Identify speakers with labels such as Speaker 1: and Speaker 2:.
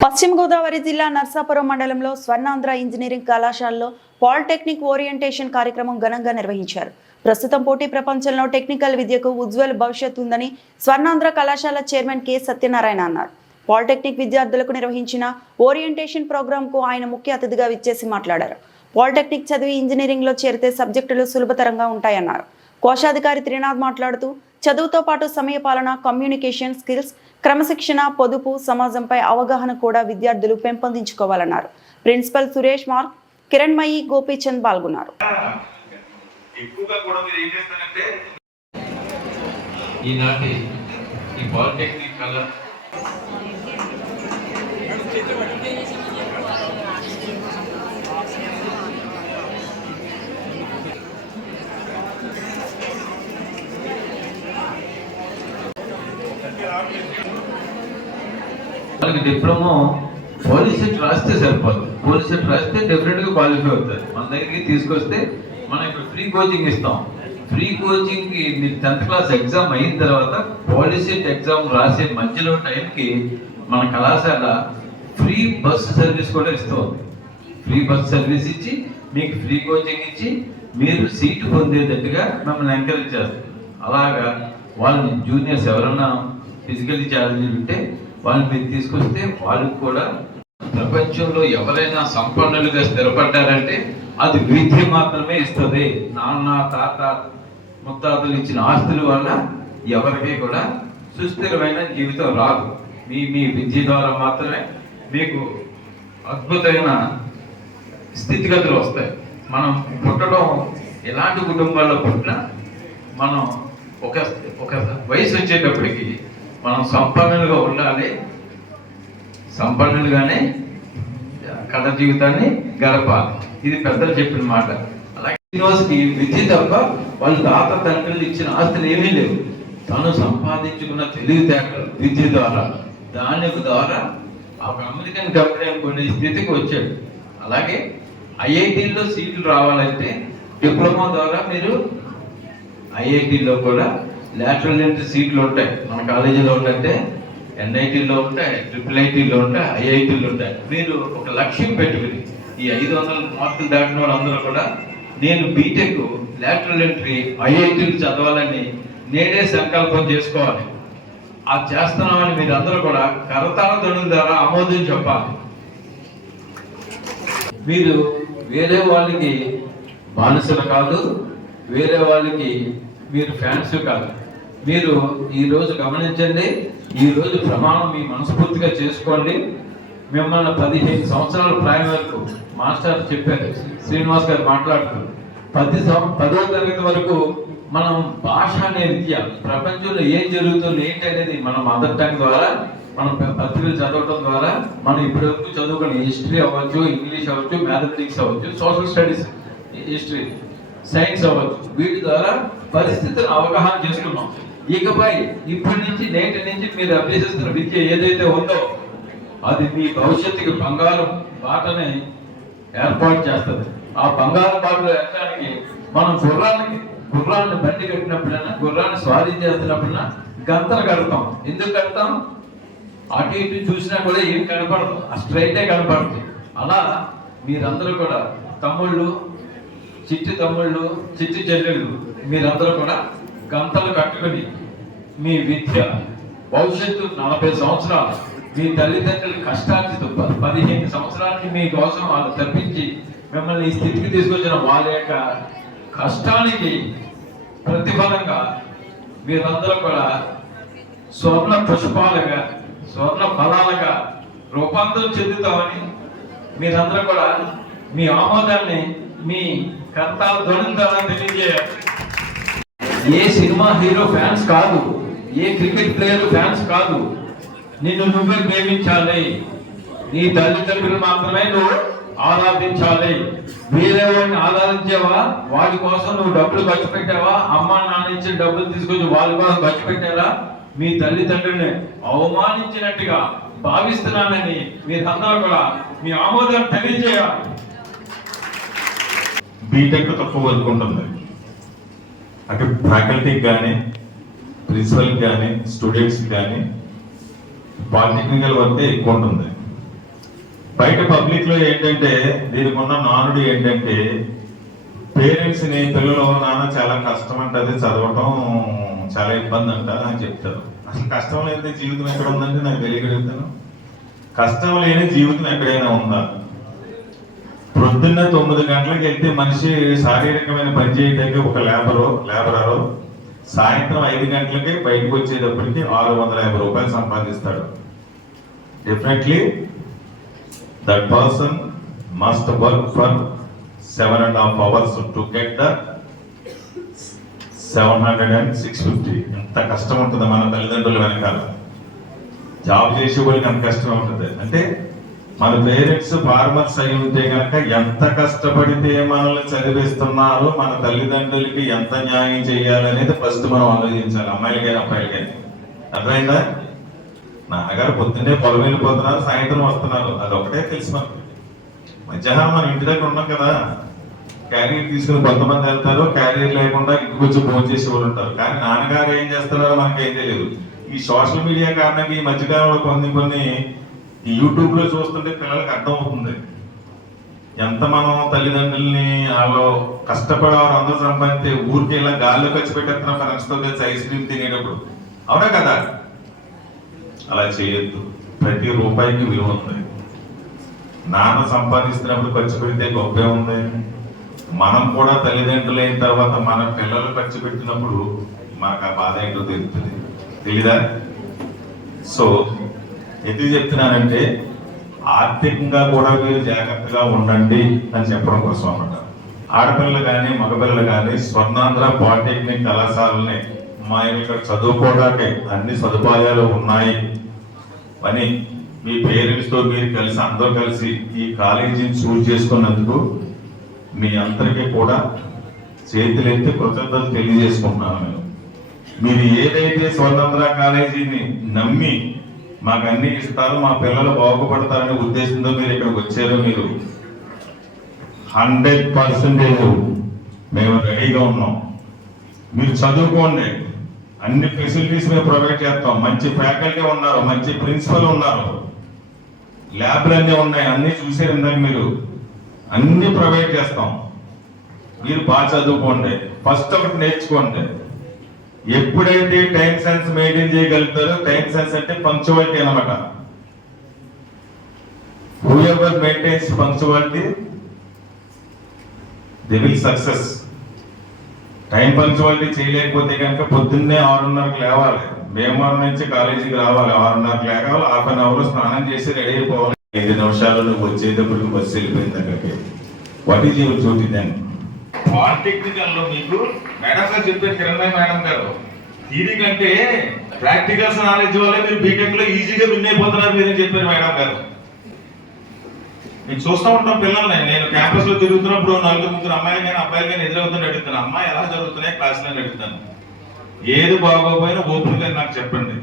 Speaker 1: పశ్చిమ గోదావరి జిల్లా నర్సాపురం మండలంలో స్వర్ణాంధ్ర ఇంజనీరింగ్ కళాశాలలో పాలిటెక్నిక్ ఓరియంటేషన్ కార్యక్రమం ఘనంగా నిర్వహించారు. ప్రస్తుతం పోటీ ప్రపంచంలో టెక్నికల్ విద్యకు ఉజ్వల భవిష్యత్తు ఉందని స్వర్ణాంధ్ర కళాశాల చైర్మన్ కె. సత్యనారాయణ అన్నారు. పాలిటెక్నిక్ విద్యార్థులకు నిర్వహించిన ఓరియంటేషన్ ప్రోగ్రాంకు ఆయన ముఖ్య అతిథిగా విచ్చేసి మాట్లాడారు. పాలిటెక్నిక్ చదివి ఇంజనీరింగ్లో చేరితే సబ్జెక్టులు సులభతరంగా ఉంటాయన్నారు. కోశాధికారి త్రినాథ్ మాట్లాడుతూ చదువుతో పాటు సమయపాలన కమ్యూనికేషన్ స్కిల్స్ క్రమశిక్షణ పొదుపు సమాజంపై అవగాహన కూడా విద్యార్థులు పెంపొందించుకోవాలన్నారు. ప్రిన్సిపల్ సురేష్ మార్క్ కిరణ్మయి గోపీచంద్ పాల్గొన్నారు.
Speaker 2: ఈనాటి ఈ పాలిటెక్నిక్ కళ వాళ్ళకి డిప్లొమా పోలీస్ సెట్ రాస్తే సరిపోదు. పోలీస్ సెట్ రాస్తే డెఫినెట్గా క్వాలిఫై అవుతారు. మన దగ్గరికి తీసుకొస్తే మనం ఇక్కడ ఫ్రీ కోచింగ్ ఇస్తాం. ఫ్రీ కోచింగ్కి మీరు టెన్త్ క్లాస్ ఎగ్జామ్ అయిన తర్వాత పోలీస్ సెట్ ఎగ్జామ్ రాసే మధ్యలో టైంకి మన కళాశాల ఫ్రీ బస్ సర్వీస్ కూడా ఇస్తుంది. ఫ్రీ బస్ సర్వీస్ ఇచ్చి మీకు ఫ్రీ కోచింగ్ ఇచ్చి మీరు సీటు పొందేటట్టుగా మిమ్మల్ని ఎంకరేజ్ చేస్తారు. అలాగా వాళ్ళని జూనియర్స్ ఎవరైనా ఫిజికల్లీ ఛాలెంజ్ ఉంటే వాళ్ళని మీరు తీసుకొస్తే వాళ్ళకి కూడా ప్రపంచంలో ఎవరైనా సంపన్నులుగా స్థిరపడ్డారంటే అది విద్య మాత్రమే ఇస్తుంది. నాన్న తాత ముత్తాతలు ఇచ్చిన ఆస్తుల వల్ల ఎవరికి కూడా సుస్థిరమైన జీవితం రాదు. మీ మీ విద్య ద్వారా మాత్రమే మీకు అద్భుతమైన స్థితిగతులు వస్తాయి. మనం పుట్టడం ఎలాంటి కుటుంబాల్లో పుట్టినా మనం ఒక ఒక వయసు వచ్చేటప్పటికి మనం సంపన్నులుగా ఉండాలి. సంపన్నులుగానే కథ జీవితాన్ని గడపాలి. ఇది పెద్దలు చెప్పిన మాట. అలాగే యూనివర్సిటీ విద్య తప్ప వాళ్ళ తాత తండ్రులు ఇచ్చిన ఆస్తులు ఏమీ లేవు. తను సంపాదించుకున్న తెలివితేటలు విద్య ద్వారా దాని ద్వారా ఒక అమెరికన్ కంపెనీ అనుకునే స్థితికి వచ్చాడు. అలాగే ఐఐటీలో సీట్లు రావాలంటే డిప్లొమా ద్వారా మీరు ఐఐటీలో కూడా లాటరల్ ఎంట్రీ సీట్లు ఉంటాయి. మన కాలేజీలో ఉంటే ఎన్ఐటీలో ఉంటాయి ట్రిపుల్ ఐటీలో ఉంటాయి ఐఐటీలో ఉంటాయి. మీరు ఒక లక్ష్యం పెట్టుకుని ఈ ఐదు వందల మార్కులు దాటిన వాళ్ళందరూ కూడా నేను బీటెక్ లాటరల్ ఎంట్రీ ఐఐటీలు చదవాలని నేనే సంకల్పం చేసుకోవాలి. అది చేస్తున్నామని మీరు అందరూ కూడా కరతాళ ధ్వనుల ద్వారా ఆమోదం చెప్పాలి. మీరు వేరే వాళ్ళకి బానిసలు కాదు వేరే వాళ్ళకి మీరు ఫ్యాన్స్ కాదు. మీరు ఈరోజు గమనించండి ఈ రోజు ప్రమాణం మీ మనస్ఫూర్తిగా చేసుకోండి. మిమ్మల్ని పదిహేను సంవత్సరాల ప్రాయం వరకు మాస్టర్ చెప్పారు శ్రీనివాస్ గారు మాట్లాడుతూ పది సం- పదో తరగతి వరకు మనం భాష అనే విద్య ప్రపంచంలో ఏం జరుగుతుంది ఏంటి అనేది మనం మదర్ టంగ్ ద్వారా మనం పత్రికలు చదవటం ద్వారా మనం ఇప్పటివరకు చదువుకున్న హిస్టరీ అవ్వచ్చు ఇంగ్లీష్ అవ్వచ్చు మ్యాథమెటిక్స్ అవ్వచ్చు సోషల్ స్టడీస్ హిస్టరీ సైన్స్ అవ్వచ్చు. వీటి ద్వారా పరిస్థితులను అవగాహన చేసుకున్నాం. ఇకపై ఇప్పటి నుంచి నేటి నుంచి మీరు అభ్యసిస్తున్న విద్య ఏదైతే ఉందో అది మీ భవిష్యత్తుకి బంగారు బాటని ఏర్పాటు చేస్తుంది. ఆ బంగారు బాటలో ఎక్కడానికి మనం గుర్రానికి గుర్రాన్ని బండి కట్టినప్పుడైనా గుర్రాన్ని స్వాధీనం చేస్తున్నప్పుడైనా గంతలు కడతాం. ఎందుకు కడతాం? అటు ఇటు చూసినా కూడా ఏం కనపడదు. ఆ స్ట్రైటే కనపడుతుంది. అలా మీరందరూ కూడా తమ్ముళ్ళు చిట్టి తమ్ముళ్ళు చిట్టి చెల్లెళ్ళు మీరందరూ కూడా గంతలు కట్టుకుని మీ విద్య భవిష్యత్తు నలభై సంవత్సరాలు మీ తల్లిదండ్రుల కష్టార్జితం పదిహేను సంవత్సరాలకి మీ కోసం వాళ్ళు తప్పించి మిమ్మల్ని ఈ స్థితికి తీసుకొచ్చిన వాళ్ళ యొక్క కష్టానికి ప్రతిఫలంగా మీరందరూ కూడా స్వర్ణ పుష్పాలుగా స్వర్ణ ఫలాలుగా రూపాంతరం చెందుతామని మీరందరూ కూడా మీ ఆమోదాన్ని మీ కర్తాల ధ్వని ద్వారా తెలియజేయాలి. ఏ సినిమా హీరో ఫ్యాన్స్ కాదు ఏ క్రికెట్ ప్లేయర్ ఫ్యాన్స్ కాదు. నిన్ను నువ్వే ప్రేమించాలి. నీ తల్లిదండ్రులు మాత్రమే నువ్వు ఆరాధించాలి. వేరే వాడిని ఆరాధించావా? వాడి కోసం నువ్వు డబ్బులు ఖర్చు పెట్టావా? అమ్మ నాన్న ఇచ్చిన డబ్బులు తీసుకొచ్చి వాళ్ళ కోసం ఖర్చు పెట్టారా? మీ తల్లిదండ్రుల్ని అవమానించినట్టుగా భావిస్తున్నానని మీరందరూ కూడా మీ ఆమోదం తెలియజేయాలి.
Speaker 3: బీటెక్ తక్కువ వరకు అంటే ఫ్యాకల్టీకి కానీ ప్రిన్సిపల్కి కానీ స్టూడెంట్స్కి కానీ పాలిటెక్నికల్ వస్తే ఎక్కువ ఉంటుంది బయట పబ్లిక్లో ఏంటంటే దీనికి ఉన్న నానుడు ఏంటంటే పేరెంట్స్ని పిల్లలు నాన్న చాలా కష్టం అంటది చదవటం చాలా ఇబ్బంది అంట అని చెప్తారు. అసలు కష్టం లేనిదే జీవితం ఎక్కడ ఉందంటే నాకు తెలియగలుగుతాను. కష్టం లేని జీవితం ఎక్కడైనా ఉందా? ప్రొద్దున్న తొమ్మిది గంటలకు వెళ్తే మనిషి శారీరకమైన పని చేయడానికి ఒక లేబరు లేబరరు. సాయంత్రం ఐదు గంటలకి బయటకు వచ్చేటప్పటికి ఆరు వందల యాభై రూపాయలు సంపాదిస్తాడు. Definitely that person must work for seven and half hours to get the seven hundred and six fifty ఎంత కష్టం ఉంటుంది మన తల్లిదండ్రుల వెనకాల. జాబ్ చేసే వాళ్ళకి అంత కష్టం ఉంటుంది. అంటే మన పేరెంట్స్ ఫార్మర్స్ అయి ఉంటే కనుక ఎంత కష్టపడితే మనల్ని చదివిస్తున్నారో మన తల్లిదండ్రులకి ఎంత న్యాయం చేయాలనేది ఫస్ట్ మనం ఆలోచించాలి. అమ్మాయిలకైనా అబ్బాయిలకైనా. అర్థమైందా? నాన్నగారు పొద్దున్నే పొలం వెళ్ళిపోతున్నారు సాయంత్రం వస్తున్నారు. అది ఒకటే తెలుసు మనకు. మధ్యాహ్నం మన ఇంటి దగ్గర ఉన్నాం కదా. క్యారియర్ తీసుకుని కొంతమంది వెళ్తారు. క్యారియర్ లేకుండా ఇంటికి వచ్చి ఫోన్ చేసి వాళ్ళు ఉంటారు. కానీ నాన్నగారు ఏం చేస్తున్నారో మనకి తెలియదు ఈ సోషల్ మీడియా కారణంగా ఈ మధ్యకాలంలో కొన్ని కొన్ని ఈ యూట్యూబ్లో చూస్తుంటే పిల్లలకి అర్థమవుతుంది. ఎంత మనం తల్లిదండ్రుల్ని వాళ్ళు కష్టపడి వారు అందరూ ఊరికి ఇలా గాల్లో ఖర్చు పెట్టేస్తున్నాం ఫ్రెండ్స్తో కలిసి ఐస్ క్రీమ్ తినేటప్పుడు. అవునా కదా? అలా చేయొద్దు. ప్రతి రూపాయికి విలువ ఉంది. నాన్న సంపాదిస్తున్నప్పుడు ఖర్చు పెడితే గొప్పే ఉంది. మనం కూడా తల్లిదండ్రులు అయిన తర్వాత మన పిల్లలు ఖర్చు పెట్టినప్పుడు మనకు ఆ బాధ ఏంటో తెలుస్తుంది తెలీదా? సో ఎందుకు చెప్తున్నానంటే ఆర్థికంగా కూడా మీరు జాగ్రత్తగా ఉండండి అని చెప్పడం కోసం అనమాట ఆడపిల్లలు కానీ మగపిల్లలు కానీ స్వర్ణాంధ్ర పాలిటెక్నిక్ కళాశాలని మా ఇక్కడ చదువుకోవడానికి అన్ని సదుపాయాలు ఉన్నాయి. అని మీ పేరెంట్స్తో మీరు కలిసి అందరూ కలిసి ఈ కాలేజీని చూస్ చేసుకున్నందుకు మీ అందరికీ కూడా చేతులెత్తి కృతజ్ఞతలు తెలియజేసుకుంటున్నాను నేను. మీరు ఏదైతే స్వర్ణాంధ్ర కాలేజీని నమ్మి మాకు అన్ని ఇస్తారు మా పిల్లలు బాగుపడతారనే ఉద్దేశంతో మీరు ఇక్కడికి వచ్చారు మీరు. హండ్రెడ్ పర్సెంటేజ్ మేము రెడీగా ఉన్నాం. మీరు చదువుకోండి. అన్ని ఫెసిలిటీస్ మేము ప్రొవైడ్ చేస్తాం. మంచి ఫ్యాకల్టీ ఉన్నారు మంచి ప్రిన్సిపల్ ఉన్నారు. ల్యాబ్లు అన్నీ ఉన్నాయి. అన్నీ చూసారు ఇందాక మీరు. అన్ని ప్రొవైడ్ చేస్తాం. మీరు బాగా చదువుకోండి. ఫస్ట్ ఒకటి నేర్చుకోండి. ఎప్పుడైతే టైం సెన్స్ మెయింటైన్ చేయగలుగుతారో టైం సెన్స్ అంటే పంక్చువాలిటీ అనమాట whoever maintains punctuality they will success time punctuality చేయలేకపోతే కనుక పొద్దున్నే ఆరున్నరకు లేవాలి. భీమవరం నుంచి కాలేజీకి రావాలి. ఆరున్నరకు లేకాలి హాఫ్ అన్ అవర్ స్నానం చేసి రెడీ అయిపోవాలి. ఐదు నిమిషాలు నువ్వు వచ్చేటప్పటికి బస్సు వెళ్ళిపోయింది అక్కడికి. వాట్ ఈజ్ యువర్ డ్యూటీ దాన్ని పాలిటెక్నికల్లో మీకు మేడం గారు చెప్పారు కిరణ్ మేడం గారు. థీరీ కంటే ప్రాక్టికల్స్ నాలెడ్జ్ వల్ల మీరు బీటెక్లో ఈజీగా విన్ అయిపోతున్నారు మీరు చెప్పారు మేడం గారు. నేను చూస్తూ ఉంటాం పిల్లల్ని. నేను క్యాంపస్లో తిరుగుతున్నప్పుడు నలుగురు ముగ్గురు అమ్మాయిలు కానీ అబ్బాయిలు కానీ ఎదురవుతుంటే అడుగుతాను అమ్మాయి ఎలా జరుగుతున్నాయి? క్లాస్లో అడుగుతాను. ఏది బాగోపోయినా ఓపెన్గా నాకు చెప్పండి.